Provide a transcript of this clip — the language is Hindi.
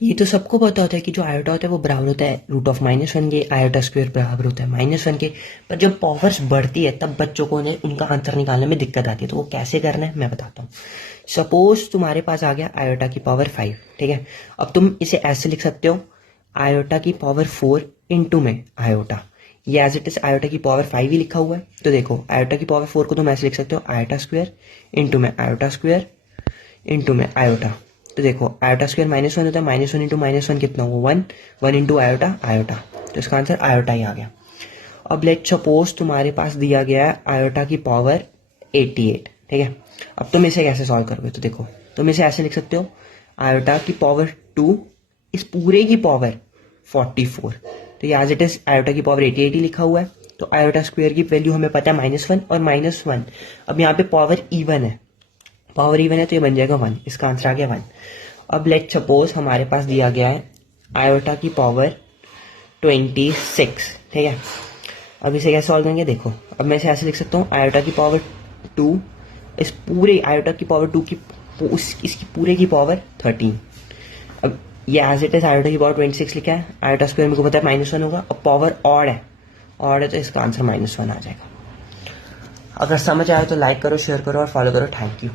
ये तो सबको पता होता है कि जो आयोटा होता है वो बराबर होता है √-1 के, आयोटा स्क्वायर बराबर होता है -1 के। पर जब पावर्स बढ़ती है तब बच्चों को ने उनका आंसर निकालने में दिक्कत आती है। तो वो कैसे करना है मैं बताता हूँ। सपोज तुम्हारे पास आ गया आयोटा की पावर 5, ठीक है। अब तुम इसे ऐसे लिख सकते हो, आयोटा की पावर 4 इंटू में आयोटा, ये एज इट इज आयोटा की पावर 5 ही लिखा हुआ है। तो देखो आयोटा की पावर 4 को तुम ऐसे लिख सकते हो, आयोटा स्क्वायर इंटू में आयोटा स्क्वायर इंटू में आयोटा। तो देखो आयोटा स्क्वायर -1 होता है, -1 इंटू -1 कितना हुआ 1, 1 इंटू आयोटा आयोटा। तो इसका आंसर आयोटा ही आ गया। अब लेट सपोज तुम्हारे पास दिया गया है आयोटा की पावर 88, ठीक है। अब तुम इसे कैसे सॉल्व करोगे, तो देखो तुम इसे ऐसे लिख सकते हो, आयोटा की पावर 2 इस पूरे की पावर 44। तो ये एज इट इज आयोटा की पावर 88 ही लिखा हुआ है। तो आयोटा स्क्वायर की वैल्यू हमें पता है -1 और -1। अब यहाँ पे पावर इवन है, पावर इवन है तो ये बन जाएगा 1, इसका आंसर आ गया 1। अब लेट सपोज हमारे पास दिया गया है आयोटा की पावर 26, ठीक है। अब इसे कैसे सॉल्व करेंगे, देखो अब मैं इसे ऐसे लिख सकता हूँ, आयोटा की पावर 2 इस पूरे आयोटा की पावर 2 की इसकी पूरे की पावर 13। अब ये एज इट इज आयोटा की पावर 26 लिखा है, आयोटा स्क्वायर मेरे को पता है -1 होगा। अब पावर ऑड है तो इसका आंसर -1 आ जाएगा। अगर समझ आया तो लाइक करो, शेयर करो और फॉलो करो। Thank you.